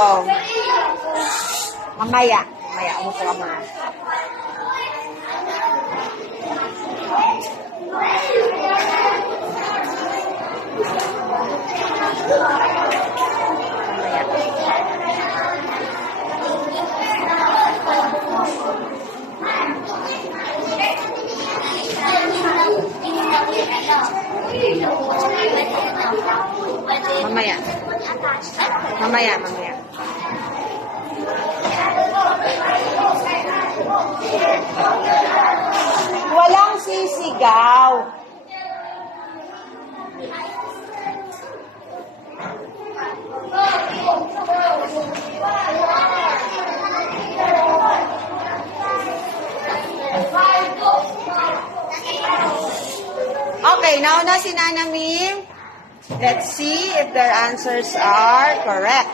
Go. Mamaya. Mamaya. Umupo ka muna. Mamaya. Mamaya, mamaya. Walang sisigaw. Okay, nauna si Nana Mim. Let's see if their answers are correct.